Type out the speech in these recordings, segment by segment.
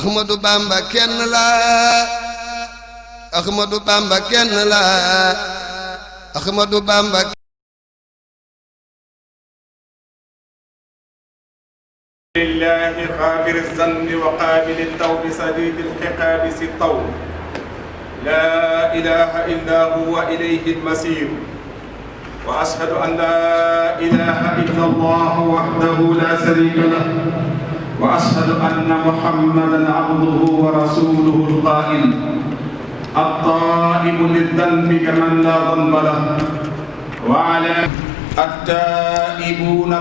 Ahmadu Bamba kenn la Ahmadu Bamba kenn la Ahmadu Bamba lillahi غافر الذنب وقابل التوب سديد العقاب ذي الطول لا إله إلا هو إليه المصير وأشهد أن لا إله إلا الله وحده لا شريك له وأشهد أن محمدا عبده ورسوله القائل الطائب للذنب كمن لا ذنب له وعلى التائبون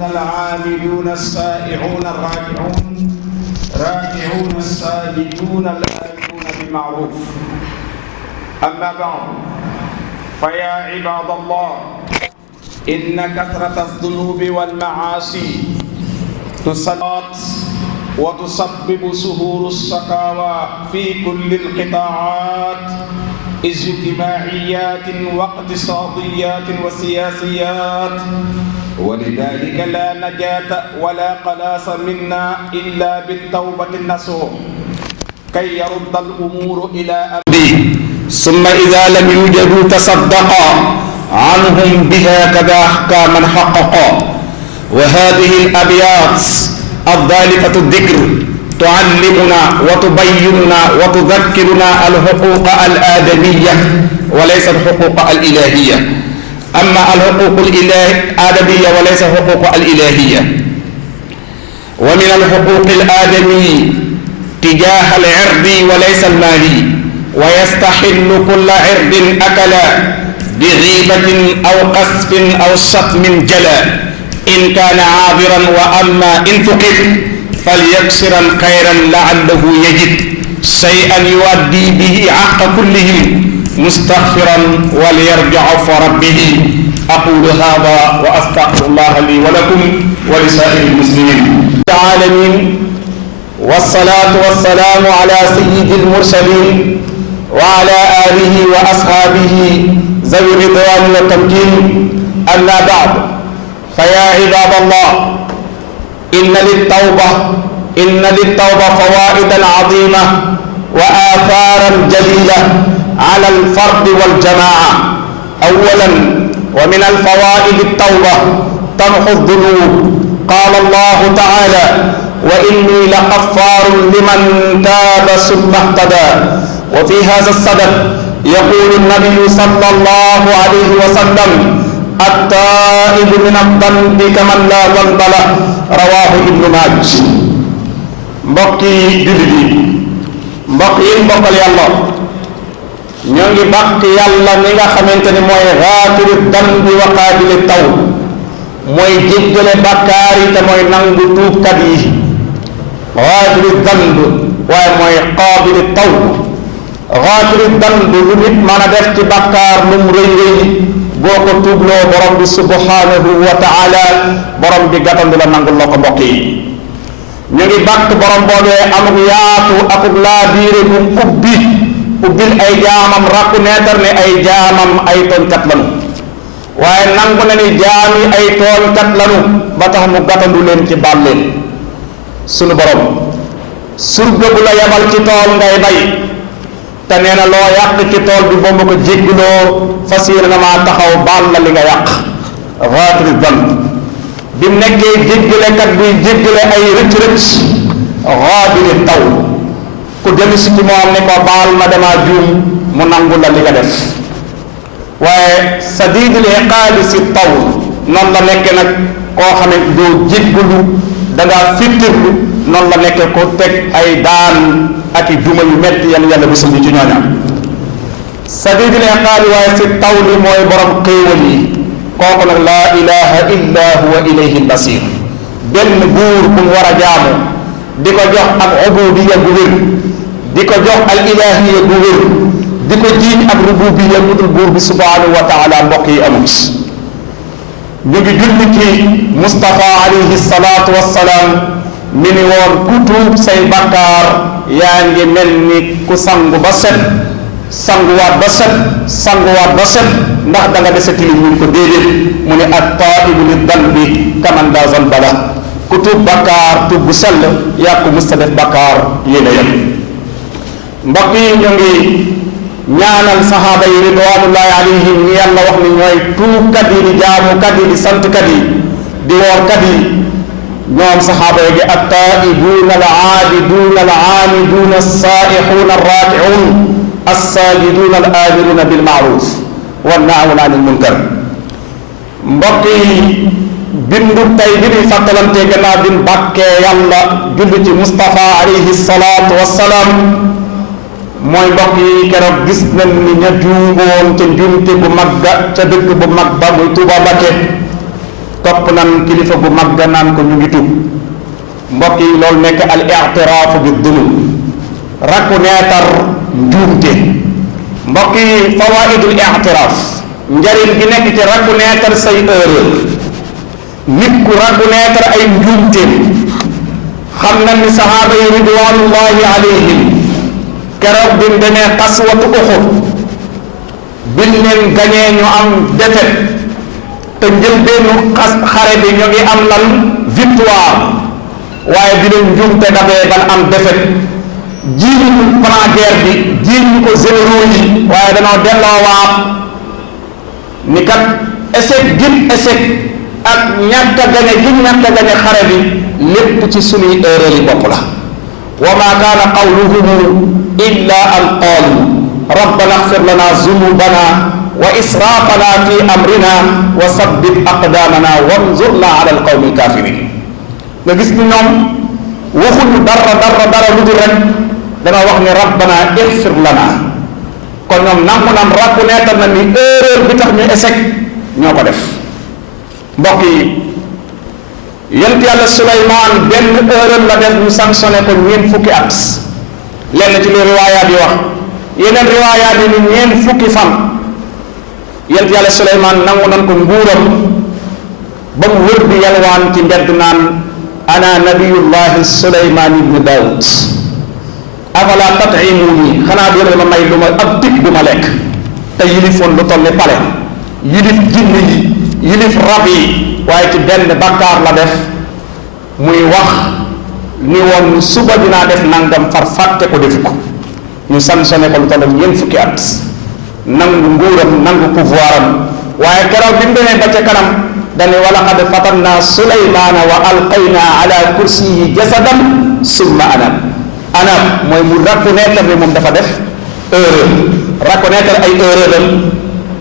العابدون السائحون الراكعون الساجدون الآمرون بالمعروف أما بعد فيا عباد الله إن كثرة الذنوب والمعاصي تسلط وتسبب ظهور الشقاوة في كل القطاعات اجتماعيات واقتصاديات وسياسيات ولذلك لا نجاة ولا خلاص منا إلا بالتوبة النصوح كي يرد الأمور إلى أبدي ثم إذا لم يوجدوا تصدقا عنهم بها كذا أحكاما حققا وهذه الأبيات الضالفة الذكر تعلمنا وتبيننا وتذكرنا الحقوق الآدمية وليس الحقوق الإلهية أما الحقوق الآدمية وليس الحقوق الإلهية ومن الحقوق الآدمي تجاه العرض وليس المالي ويستحل كل عرض أكل بغيبة أو قذف أو شتم جلا إن كان عابرا وأما إن فقد فليكسرا خيرا لعله يجد شيئا يؤدي به حق كلهم مستغفرا وليرجع فربه أقول هذا وأستغفر الله لي ولكم ولسائر المسلمين العالمين والصلاة والسلام على سيد المرسلين وعلى آله وأصحابه ذوي الرضوان والتمكين أما بعد فيا عباد الله إن للتوبة فوائدا عظيمة وآثارا جليلة على الفرد والجماعة أولا ومن الفوائد التوبة تمحو الذنوب قال الله تعالى وإني لغفار لمن تاب ثم اهتدى وفي هذا الصدد يقول النبي صلى الله عليه وسلم التائب من الذنب كمن لا ذنب له رواه ابن ماجه mbokki jullit yi mbokk yi mbokkal yàlla ñoo ngi bàkk yàlla mi nga xamante ni mooy gaafiru dambi wa qaabili tawb mooy jéggale bàkkaar yi te mooy nangu tuubkat yi gaafiru damb waaye mooy qaabili tawb gaafiru damb lu nit mën a def ci bàkkaar lu mu rëy rëy boo ko tuubloo borom bi subhanahu wa taala borom bi gàttandu la nangul la ko mbokk yi ñu ngi bàkk borom boobee amuk yaatu akuk laa biire bu ubbil ay jaamam reconnaître ne ay jaamam ay tooñkat lanu waaye nangu na ni jaami ay tooñkat lanu ba tax mu gàttandu leen ci baal leen sunu borom surga bu la yabal ci tool ngay bay te nee na loo yàq ci tool bi boo ma ko jégguloo fas yéene na maa taxaw baal la li nga yàq ghaafiri damb bi mu nekkee jéggalekat buy jéggale ay rëcc-rëcc ghaafiri tawb ku dellu si ci moom ne ko baal ma damaa juum mu nangu la li nga def waaye sadiidul iqaabi si tawb noonu la nekke nag koo xam ne doo jéggulu dangaa fittirlu noonu la nekke ko teg ay daan ak i duma yu metti yàlla bisal ñu ci ñooña sadiidul iqaabi waaye si taw li mooy borom xéewal yi kooku nag laa ilaha illa huwa ilayhi albasir benn buur ku mu war a jaamu di ko jox ak ubudiya gu wér di ko jox al ilahiya gu wér di ko jiiñ ak rububiya gu dul buur bi subhanahu wa taala mbokk yi amut ñu ngi julli ci Mustafa alayhi salaatu wassalaam mi ni woon ku tuub say bakkaar yaa ngi mel ni ku sangu ba set sanguwaat ba set ndax da nga dese tilim ñu ko déedéet mu ne at-taa'ibu li danbi kaman laa zanba lahu ku tuub bakkaar tuub bu sell yaa ko musta def bakkaar yéen a yem. mbokk yi ñu ngi ñaanal saxaaba yi ridwanullahi alayhim ñi yàlla wax ni ñooy tuubkat yi di jaamukat yi di santkat yi di woorkat yi. ñoom saxaaba yi attaa'ibuuna al-aabiduuna al-aamiduuna as-saa'ixuuna ar-raaki'uun as-saajiduuna al-aamiruuna bil-ma'ruuf wan-naahawna anil munkar. mbokk yi bindu tey bi ñuy fàttalante gannaaw bi ñu bàkkee yàlla julli ci Mustafa alayhi salaatu wa salaam mooy mbokk yi keroog gis nañ ni ña juumoon ca njuumte bu mag ca dëkk bu mag ba muy Tuuba Mbakke topp nan kilifa bu mag naan ko ñu ngi tuub. mbokk yi loolu nekk al i'tiraafu bi dunub reconnaître njuumte. mbokk yi fawaidul i'tiraaf njariñ gi nekk ci reconnaître say erreur. nit ku reconnaître ay njuumteem xam na ni sahaaba yi ridwanullahi alayhim keroog bi mu demee xaswatu Uhud biñ leen gañee ñu am défaite te njëlbeenu xare bi ñu ngi am lan victoire waaye bi leen njuumte dabee ban am défaite jiiñu plan guerre bi jiiñu ko généraux yi waaye danoo delloowaat ni kat échec gin échec ak ñàkk a gañe gi ñàkk a gañe xare bi lépp ci suñuy erreur yi bopp la. wa ma kaana qawluhum illa an qaalu rabbana ighfir lana zunubana wa israfana fi amrina wa sabbit aqdamana wanzurna ala alqawmi alkafirin. nga gis ni ñoom waxuñu dara lu dul rek dana wax ni rabbana ighfir lana. kon ñoom nangu naan reconnaître na ni erreur bi tax ñu échec ñoo ko def. mbokk yi yonent yàlla Suleymaan benn erreur la def ñu sanctionné ko ñeent fukki at lenn ci lu riwaayaat yi wax yeneen riwaayaat yi ni ñeent fukki fan. yonent yàlla Suleymaan nangu nan ko nguuram ba mu wër di yalwaan ci mbedd naan ana nabiyullahi Suleymaan ibnu Daawud afala tat'imuni xanaa dina ma may lu ma ab tig bu ma lekk. te yilifoon lu toll ni pale yilif jinne yi yilif rab yi waaye ci benn bakkaar la def muy wax ni woon suba dinaa def nangam far fàtte ko defu ko ñu sanctionné ko lu toll ñeent fukki at nangu nguuram nangu pouvoir am. waaye keroog bi mu demee ba ca kanam dañu wa laqad fatanna Sulaymaana wa alqayna ala kursiyi jasadan summa anab mooy mu reconnaître ni moom dafa def erreur reconnaître ay erreur am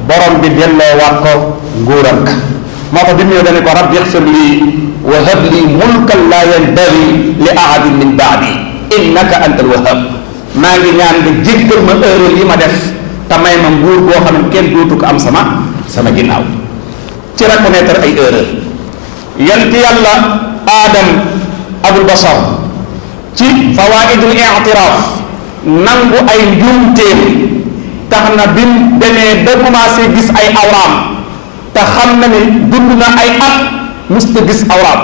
borom bi delloowaat ko nguuram ka. moo tax bi mu ñëw dañu ko rabbi ighfir lii wa hab lii mulkan laa yanbaghi li ahadin min ba'di innaka antal wahhab. maa ngi ñaan nga jéggal ma erreur yi ma def te may ma nguur goo xam ne kenn dootu ko am sama ginnaaw. ci reconnaître ay erreur yanti yàlla Adam abul basar ci fawaidul i'tiraaf nangu ay njuumteem tax na bi mu demee ba commencé gis ay awraam te xam na ni dund na ay at musta gis awraam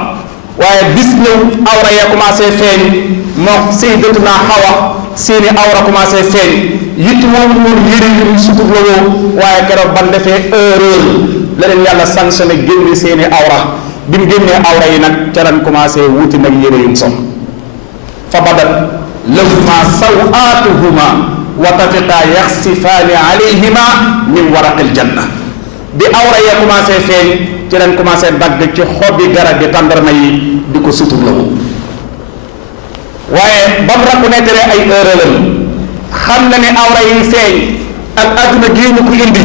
waaye bis ñëw awra ya commencé feeñ moom sayyidatuna Hawa seeni awra commencé feeñ yitt moom moom yëre yi suturloo waaye keroog ban defee erreur la leen yàlla sanctionné génne seeni awra bi mu génnee awra yi nag ca lañ commencé wuti nag yëre yum som fa badat lahuma sawaatuhuma wa tafiqaa yaxsifaani alayhima min waraqil janna. bi awra ya commencé feeñ ci lañ commencé dagg ci xobi garab bi tàndarma yi di ko suturloo waaye ba mu reconnaître ay erreur am xam na ne awra yi feeñ ak adduna gii ñu ko indi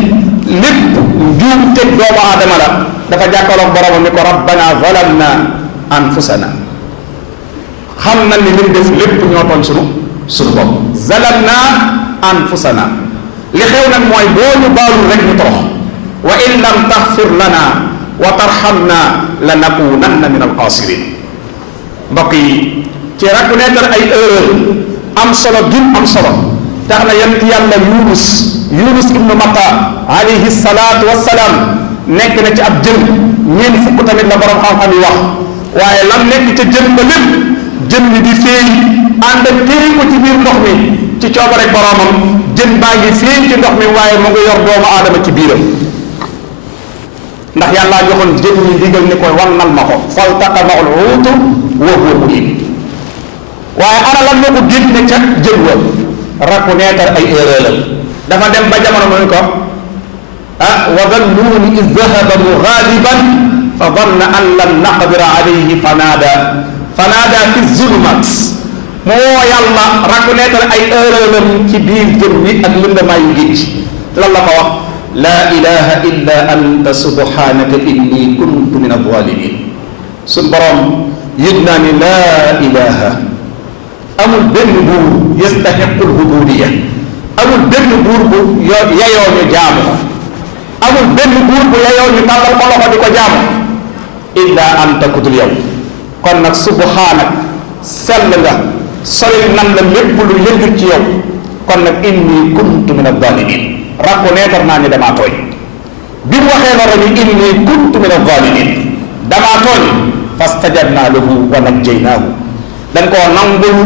lépp njuumte doomu aadama la dafa jàkkaarloog boromam ni ko rabbana zalamna anfusana. xam na ni lim def lépp ñoo toon sunu bopp zalamna anfusana. li xew nag mooy boo ñu baalul rek ñu torox wa in lam taxfir lana wa tarhamna lanakunanna min alxaasirin. mbokk yi ci reconnaître ay erreur am solo gim am solo tax na yonent yàlla Yunus ibnu Matta alayhi salaatu wassalaam nekk na ci ab jën ñeent fukk tamit la borom xam-xam yi wax waaye lam nekk ca jën ba lépp jën bi di feeñ ànd ak téye ko ci biir ndox mi ci coobare boromam jën baa ngi feeñ ci ndox mi waaye mu ngi yor doomu aadama ci biiram. ndax yàllaa joxoon jën ñi digal ni ko wannal ma ko faltaqamahu al-huutu wa huwa mulim. waaye ana lan moo ko génne ca jën wa reconnaître ay erreur dafa dem ba jamono mu ne ko wa dhannuuni iz dhahaba mughadiban fa dhanna an lan naqdira alayhi fanaada fi zulumat mu woo yàlla reconnaître ay erreur ci biir jën wi ak lëndamaayu géej lan la ko wax laa ilaha illa anta subhanaka inni kuntu min adh-dhalimin. suñ borom yëg naa ni laa ilaha amul benn buur yastahiqul ubudiya amul benn buur bu yayoo ñu jaamu ko amul benn buur bu yayoo ñu tàllal ko loxo di ko jaamu illa anta kudul yow. kon nag subhanak sell nga solil nan la lépp lu yëngu ci yow kon nag inni kuntu min adh-dhalimin reconnaître naa ni damaa tooñ. bi mu waxee loolu ni inni kuntu min adh-dhalimin damaa tooñ fastajabnaa lahu wa najjaynaahu dañ koo nangul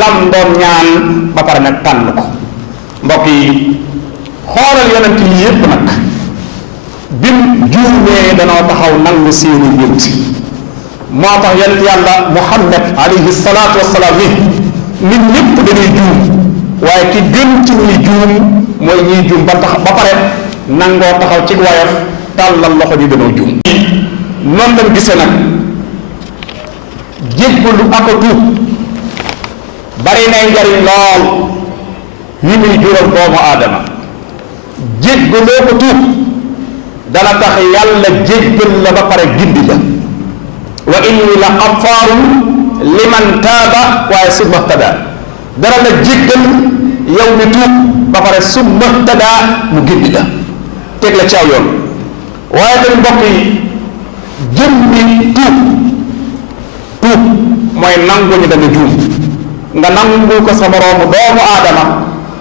lam doon ñaan ba pare nag tànn ko. mbokk yi xoolal yonent yi yépp nag bim juumee danoo taxaw nangu seeni mbir moo tax yonent yàlla Muhammad alayhi salaatu wassalaam ni nit ñépp dañuy juum waaye ki gën ci ñuy juum mooy ñiy juum ba pare nangoo taxaw ci woyof tàllal loxo di dañoo juum. noonu lañ gisee nag jéggalu ak a tuub bari nay njariñ lool yi muy jural doomu aadama. jéggaloo ko tuub dana tax yàlla jéggal la ba pare gindi la wa inni la gaffaarun liman taaba waaye summa ihtada dana la jéggal yow mi tuub ba pare summa ihtada mu gindi la teg la ci aw yoon. waaye tamit mbokk yi jëmmi tuub mooy nangu ñu danga juum nga nangu ko sa moroomu doomu aadama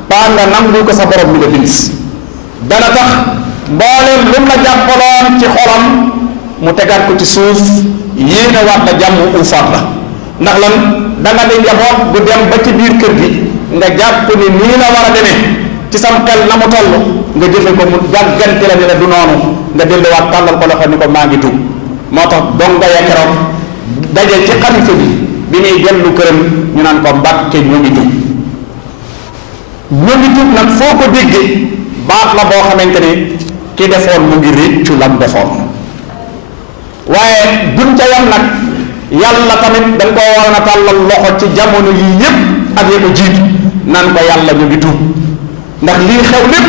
paa nga nangu ko sa borom mi la bind dana tax mbooleem lu la jàppaloon ci xolam mu tegaat ko ci suuf yéene waat la jàmm uufaat la. ndax lan danga di njaboot bu dem ba ci biir kër gi nga jàpp ni nii la war a demee ci sam xel na mu toll nga jëfe ko mu jàgganti la ni la du noonu nga delluwaat tàllal ko loxo ni ko maa ngi tuub. moo tax donga ya keroog daje ci xalifa bi muy dellu këram ñu naan ko Mbàkke ñoo ngi tuub nag foo ko déggee baat la boo xamante ni ki defoon mu ngi réccu lam defoon. waaye duñ ca yam nag yàlla tamit dañ ko war a tàllal loxo ci jamono yii yépp ak ya ko jiitu naan ko yàlla ñu ngi tuub ndax lii xew lépp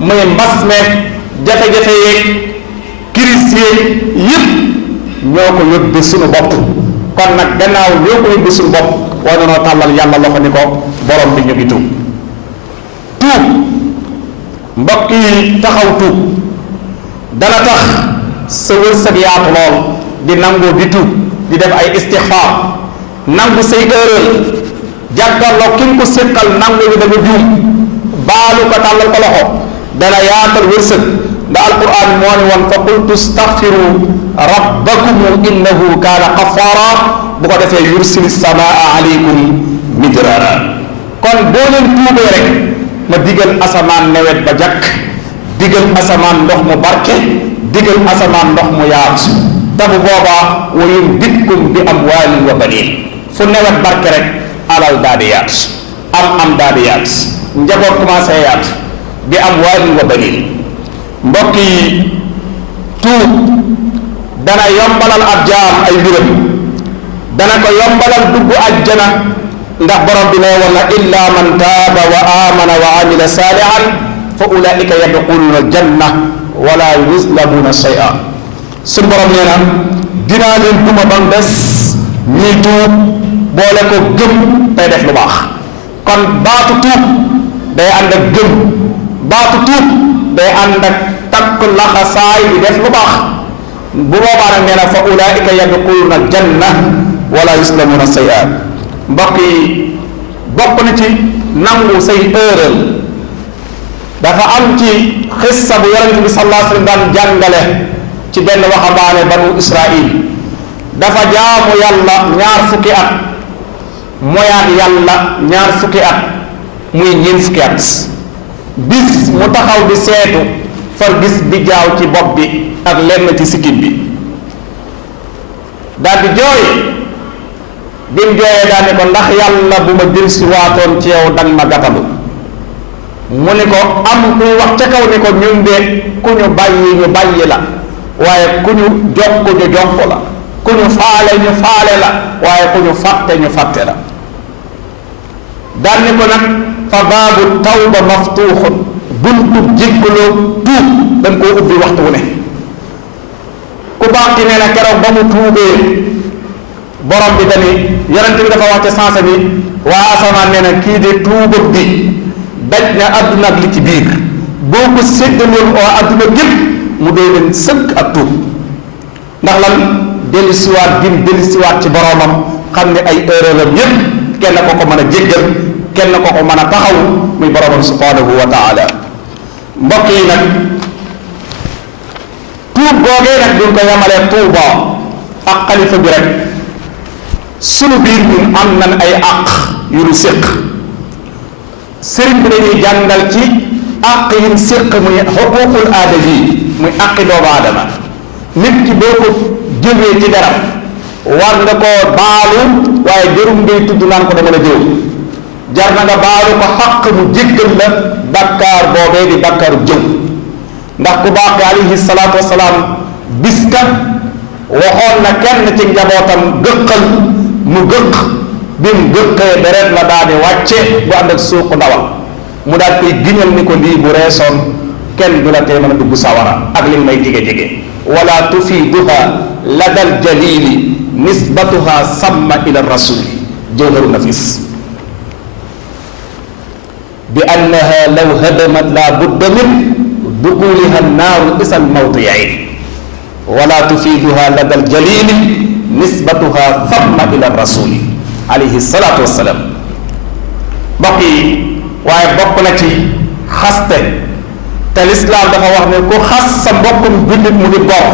muy mbas meeg jafe-jafe yeeg crise yeeg yépp ñoo ko yóbbe suñu bopp. kon nag gannaaw ñoo ko yóbbe suñu bopp war nañoo tàllal yàlla loxo ni ko borom bi ñu ngi tuub. tuub mbokk yi taxaw tuub dana tax sa wërsëg yaatu lool di nangoo di tuub di def ay istixfaar nangu say erreur jàkkaarloo ki nga ko séqal nangu ñu danga juum baalu ko tàllal ko loxo dana yaatal wërsëg ndax alquran moo ni woon fa qultu staghfiru rabbakum innahu kaana ghaffara bu ko defee yursili samaa alaykum midrara. kon boo leen tuubee rek ma digal asamaan nawet ba jàkk digal asamaan ndox mu barke digal asamaan ndox mu yaatu te bu boobaa wa yumdidkum bi amwaalin wa baniin fu nawet barke rek alal daa di yaatu am daa di yaatu njaboot commencé yaatu bi amwaalin wa baniin. mbokk yi tuub dana yombalal ab jaam ay mbiram dana ko yombalal dugg ajjana ndax borom bi ne woon na illa man taaba wa amana wa amila saalihan fa ulaika yadxuluna aljanna wala yuzlamuna shay'a. suñ borom nee na dinaa leen duma ba mu des ñiy tuub boole ko gëm tey def lu baax. kon baatu tuub day ànd ak gëm baatu tuub day ànd ak takk laxasaay bi def lu baax bu boobaa nag nee na fa ulaika yadxuluna aljanna wala yuzlamuna shay'a. mbokk yi bokk na ci nangu say erreur dafa am ci xissa bu yonent bi sallallahu alayhi wa sallam daan jàngale ci benn waxambaane banu Israil dafa jaamu yàlla ñaar fukki at moyaat yàlla ñaar fukki at muy ñeent fukki at bis mu taxaw di seetu far gis bi jaaw ci bopp bi ak lenn ci sikkim bi daal di jooy bi mu jooyee daal ni ko ndax yàlla bu ma jël si waatoon ci yow dang ma gàttalu mu ni ko am kuy wax ca kaw ni ko ñun de ku ñu bàyyi la waaye ku ñu jokk ñu jokk la ku ñu faale la waaye ku ñu fàtte la daal ni ko nag fa baabu tawba maftuuxun buntu jéggaloo tuub dañ koo ubbi waxtu wu ne ku baax ki nee na keroog ba mu tuubee borom bi dani yonent bi dafa wax ca sansa ni waa asamaan nee na kii de tuubam bi daj na àdduna ak li ci biir boo ko séddaloon waa àdduna gépp mu doy leen sëkk ak tuub ndax lan dellusiwaat gim dellusiwaat ci boromam xam ne ay erreur am yépp kenn ko ko mën a jéggal kenn ko ko mën a taxaw muy boromam subhanahu wa taala mbokk yi nag tuub googee nag duñ ko yamalee tuuba ak xalifa bi rek sunu biir ñun am nañ ay àq yu ñu séq sëriñ bi dañuy jàngal ci àq yi ñu séq muy xuquuqul aadami muy àqi doomu aadama nit ki boo ko jëwee ci dara war nga koo baalu waaye jërum ngay tudd naan ko dama la jëw jar na nga baalu ko xaq mu jéggal la bakkaar boobee di bakkaaru jëw ndax ku baax bi alayhi salaatu wasalaam bis kat waxoon na kenn ci njabootam gëqal mu gëq bi mu gëqee deret la daal di wàcce bu ànd ak suuq ndawal mu daal koy giñal ni ko lii bu reesoon kenn du la tee mën a dugg sawara ak li may jege-jege wala tufiiduha ladal jalili nisbatuha samma ila rasuli jawharu nafis bi annaha law hadamat la budda min duxuliha naaru isal mawtu yain wala tufiiduha ladal jalili nisbatuha samma ila rasuli alayhi salaatu wassalaam mbokk yi waaye bokk na ci xaste te lislaam dafa wax ne ku xas sa mbokkum jullit mu di bokk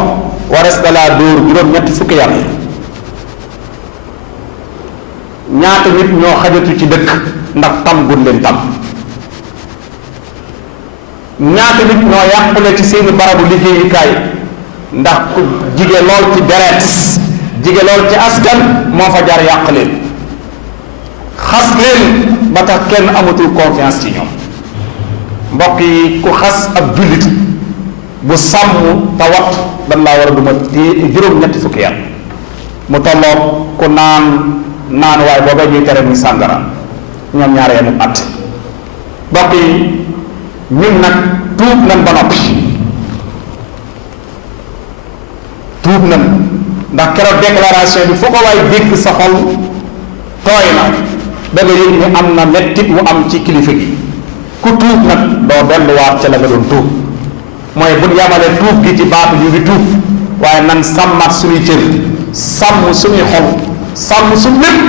wares da laa dóor juróom-ñetti fukki yàlla ñaata nit ñoo xajatu ci dëkk ndax tam gun leen tam ñaata nit ñoo yàqule ci seeni barabu liggéeyukaay ndax ku jige lool ci deret jige lool ci askan moo fa jar yàq leen xas leen ba tax kenn amatul confiance ci ñoom mbokk yi ku xas ab jullit bu sàmm te wat dañ laa war a duma juróom-ñetti fukki yar mu tolloog ku naan waaye booba ñuy tere muy sàngara ñoom ñaaree mu at mbokk yi ñun nag tuub nañ ba noppi tuub nañ ndax keroog déclaration bi foo ko waay dégg sa xol tooy na da nga yëg ni am na mettit mu am ci kilifa gi ku tuub nag doo delluwaat ca la nga doon tuub mooy bu ñu yamalee tuub gi ci baatu ñu ngi tuub waaye nan sàmmat suñuy cër sàmm suñuy xol sàmm suñu lépp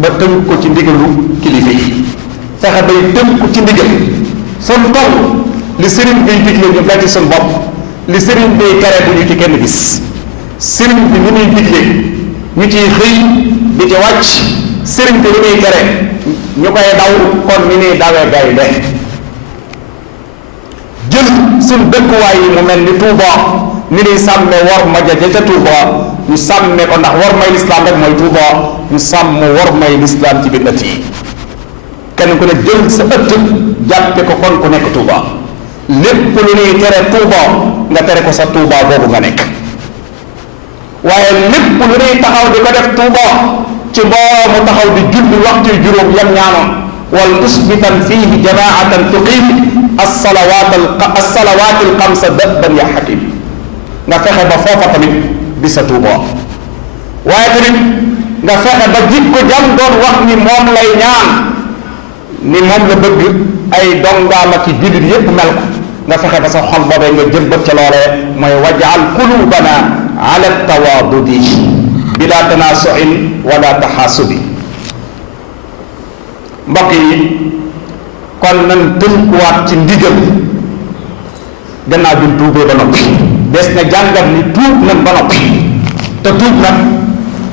ba tënk ko ci ndigalu kilifa yi fexe bay tënk ko ci ndigal suñ toll li sëriñ biy digle ñu ba ci suñ bopp li sëriñ biy tere bu ñu ci kenn gis sëriñ bi ni muy digle ñu ciy xëy di ci wàcc sëriñ bi ni muy tere ñu koy daw kon ni ñuy dawee gaynde jël suñ dëkkuwaay yi mu mel ni Touba ni ñuy sàmme war ma jaje ca Touba ñu sàmme ko ndax war may lislaam rek mooy Touba ñu sàmm war may lislaam ci biir ëtt yi kenn ku ne jël sa ëtt jàppe ko kon ku nekk Touba lépp lu ñuy tere Touba nga tere ko sa Touba boobu nga nekk waaye lépp lu ñuy taxaw di ko def Touba ci mbooloo mu taxaw di julli waxtu juróom yam ñaanoon wal tusbitan fiihi jamaatan tuqiim as-salawaat al-xamsa dabban ya hakim nga fexe ba foofa tamit di sa Touba waaye tamit nga fexe ba jikko jam doon wax ni moom lay ñaan ni moom la bëgg ay dongaam ak jullit yépp mel ko nga fexe ba sa xol boobee nga jëmbat ca loolee mooy waj'al qulubana ala tawaadudi bila tanaasuin wala taxaasudi mbokk yi kon nan tënkuwaat ci ndigal gannaaw bi tuubee ba noppi des na jàngat ni tuub nan ba noppi te tuub nag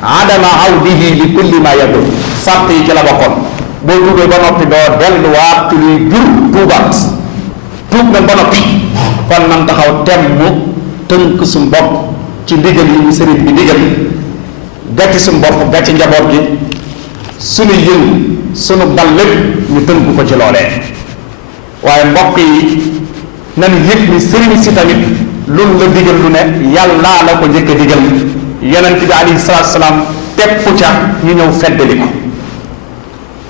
adama awdihi li kulli ma yadur sàrt yi ci la bokkoon boo tuubee ba noppi doo delluwaat ci luy jur tuubaat tuub na ba noppi kon nan taxaw temm tënk suñu bopp ci ndigal yi ñu sëriñ bi digal gàcc suñu bopp gàcc njaboot gi suñu yëngu suñu bal lépp ñu tënk ko ci loolee waaye mbokk yi nañu yëg ni sëriñ si tamit loolu la digal lu ne yàlla la ko njëkk a digal yonent bi alayhi salaatu salaam teppu ca ñu ñëw feddali ko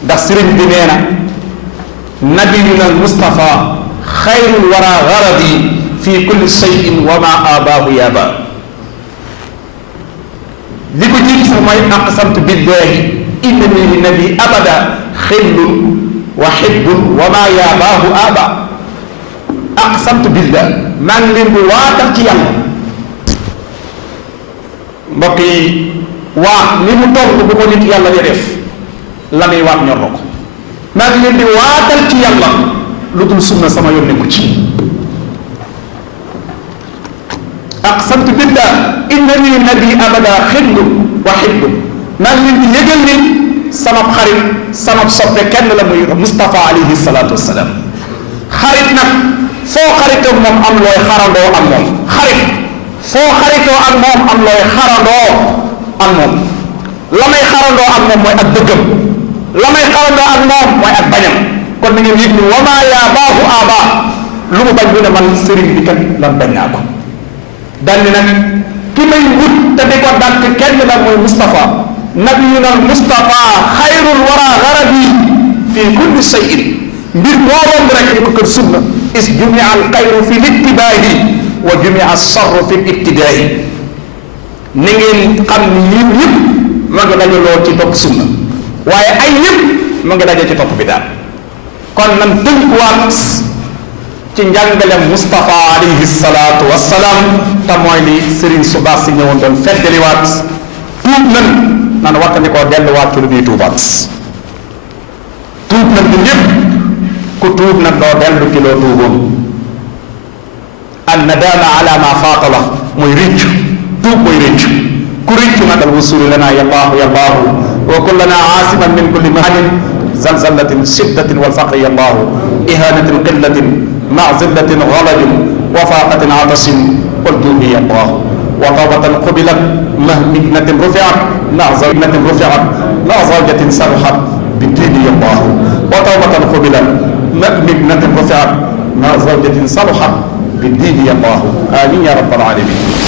ndax sëriñ bi nee na nabiyuna al mustafa xayrul wara garadi fi kulli shay'in wa ma abaahu yaba li ko jiitu sax mooy aqsamtu billahi innani li nabi abada xillun wa hibbun wa ma yabaahu aba aqsamtu billah maa ngi leen di waatal ci yàlla mbokk yi waat ni mu toll bu ko nit yàlla di def la muy waat ñor na ko maa ngi leen di waatal ci yàlla lu dul sunna sama yoon nekku ci aqsamtu billah innani nabi abada xillun wa hibbun maa ngi leen di yëgal ni sama xarit sama soppe kenn la muy Mustafa alayhi salaatu wassalaam xarit nag foo xaritoo ak moom am looy xarandoo ak moom xarit foo xaritoo ak moom am looy xarandoo ak moom la may xarandoo ak moom mooy ak dëggam la may xarandoo ak moom mooy ak bañam kon na ngeen yëg ni wa maa yaa baaxu aba lu mu bañ bu ne man sëriñ bi kat lan bañ naa ko dal ni nag ki may wut te di ko dàkk kenn la mooy Moustapha nabiyuna al Moustapha xayrul wara garadi fi kulli shay'in mbir moo romb rek ñu ko kër sunna is jumia al xayru fi littibaahi wa jumia al charru fi ibtidaahi ni ngeen xam ni yiw yëpp ma ngi dajaloo ci topp sunna waaye ay yëpp ma ngi daje ci topp bidaa kon nan tënkuwaat ci njàngalem Moustapha alayhi salaatu wassalaam te mooy li Serigne Soubass si ñëwoon doon feddaliwaat tuub nan wattandi koo delluwaat ci lu ñuy tuubaat tuub nan du ñëpp ku tuub nag doo dellu ci loo tuuboon an nadama ala ma faata la mooy rëccu tuub mooy rëccu ku rëccu nag al wusulu lana yallaahu yallaahu wa kullana aasiman min kulli mahanin zalzalatin shiddatin wal faqri yallaahu ihanatin qillatin ma zillatin ghalabin wa faqatin atasin wal duubi yallaahu wa tawbatan qubilat ma mignatin rufiat ma zawjatin rufiat ma zawjatin saruhat bi diini yallaahu wa tawbatan qubilat ma mignatin rufiat ma zawjatin saruhat bi diini yallaahu amin ya rabbal alamin